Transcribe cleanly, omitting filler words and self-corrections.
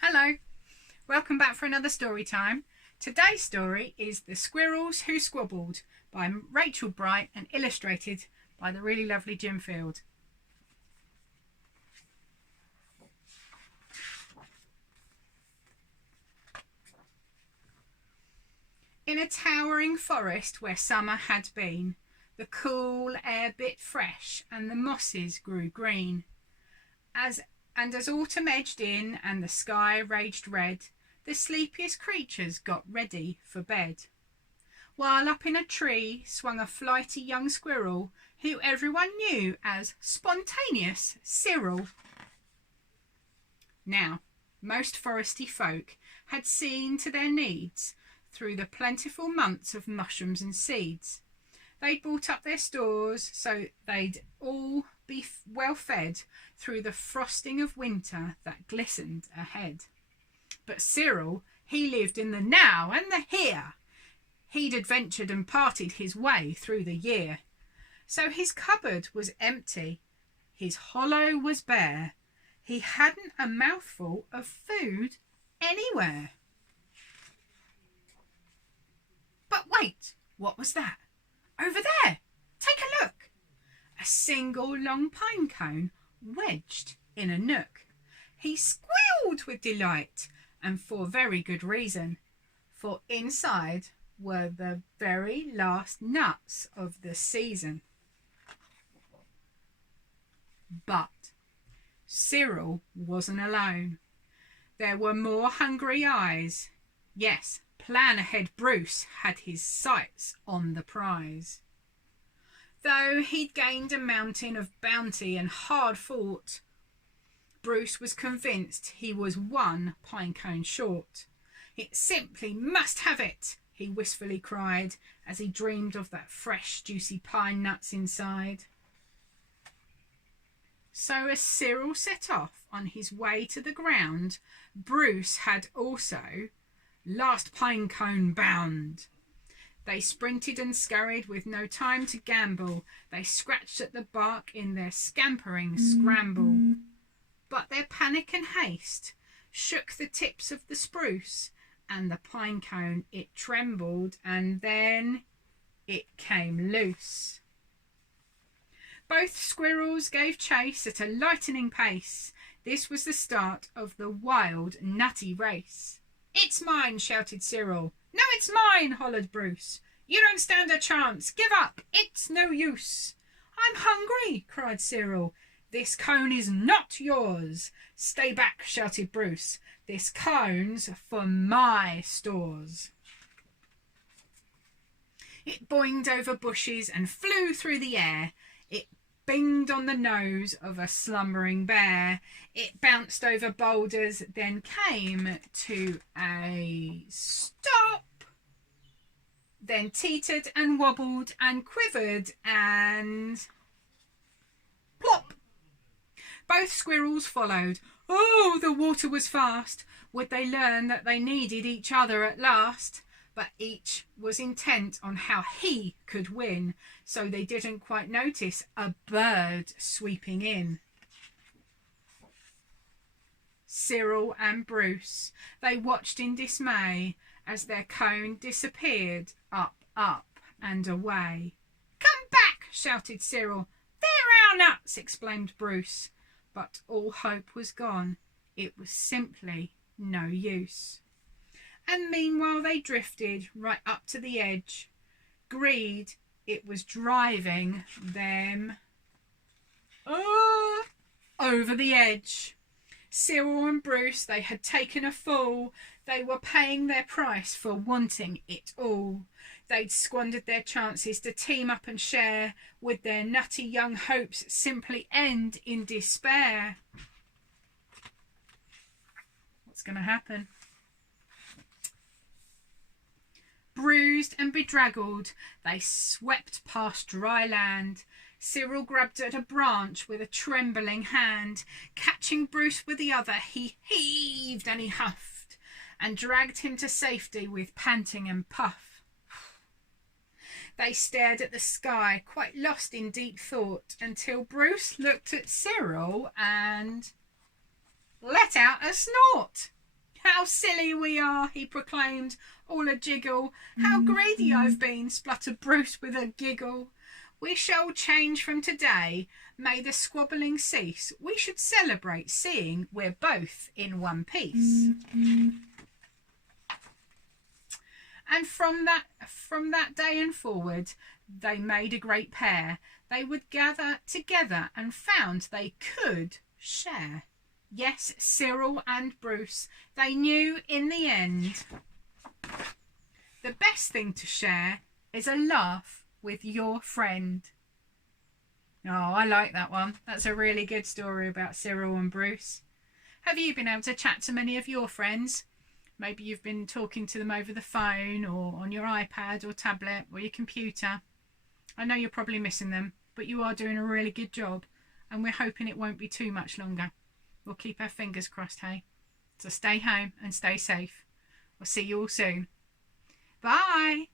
Hello, welcome back for another story time. Today's story is The Squirrels Who Squabbled by Rachel Bright and illustrated by the really lovely Jim Field. In a towering forest where summer had been, the cool air bit fresh and the mosses grew green. As autumn edged in and the sky raged red, the sleepiest creatures got ready for bed. While up in a tree swung a flighty young squirrel who everyone knew as Spontaneous Cyril. Now, most foresty folk had seen to their needs through the plentiful months of mushrooms and seeds. They'd bought up their stores so they'd all be well fed through the frosting of winter that glistened ahead. But Cyril, he lived in the now and the here. He'd adventured and parted his way through the year. So his cupboard was empty, his hollow was bare. He hadn't a mouthful of food anywhere. But wait, what was that? Over there, take a look. A single long pine cone wedged in a nook. He squealed with delight, and for very good reason, for inside were the very last nuts of the season. But Cyril wasn't alone. There were more hungry eyes. Yes, plan ahead Bruce had his sights on the prize. Though he'd gained a mountain of bounty and hard fought, Bruce was convinced he was one pinecone short. It simply must have it, he wistfully cried, as he dreamed of that fresh, juicy pine nuts inside. So as Cyril set off on his way to the ground, Bruce had also last pinecone bound. They sprinted and scurried with no time to gamble. They scratched at the bark in their scampering scramble. But their panic and haste shook the tips of the spruce, and the pinecone it trembled, and then it came loose. Both squirrels gave chase at a lightning pace. This was the start of the wild, nutty race. "It's mine," shouted Cyril. "No, it's mine," hollered Bruce. "You don't stand a chance. Give up. It's no use." "I'm hungry," cried Cyril. "This cone is not yours." "Stay back," shouted Bruce. "This cone's for my stores." It boinged over bushes and flew through the air. It binged on the nose of a slumbering bear. It bounced over boulders, then came to a stop, then teetered and wobbled and quivered and plop. Both squirrels followed. Oh, the water was fast. Would they learn that they needed each other at last? But each was intent on how he could win, so they didn't quite notice a bird sweeping in. Cyril and Bruce, they watched in dismay as their cone disappeared up, and away. "Come back," shouted Cyril. "They're our nuts," exclaimed Bruce. But all hope was gone. It was simply no use. And meanwhile they drifted right up to the edge. Greed, it was driving them over the edge. Cyril and Bruce, they had taken a fall. They were paying their price for wanting it all. They'd squandered their chances to team up and share. Would their nutty young hopes simply end in despair? What's going to happen? Bruised and bedraggled, they swept past dry land. Cyril grabbed at a branch with a trembling hand. Catching Bruce with the other, he heaved and he huffed, and dragged him to safety with panting and puff. They stared at the sky, quite lost in deep thought, until Bruce looked at Cyril and let out a snort. How silly we are, he proclaimed, all a jiggle. How greedy I've been, spluttered Bruce with a giggle. We shall change from today, may the squabbling cease. We should celebrate seeing we're both in one piece. And from that day and forward, they made a great pair. They would gather together and found they could share. Yes, Cyril and Bruce, they knew in the end the best thing to share is a laugh with your friend. Oh, I like that one. That's a really good story about Cyril and Bruce. Have you been able to chat to many of your friends? Maybe you've been talking to them over the phone or on your iPad or tablet or your computer. I know you're probably missing them, but you are doing a really good job, and we're hoping it won't be too much longer. We'll keep our fingers crossed, hey? So stay home and stay safe. We'll see you all soon. Bye!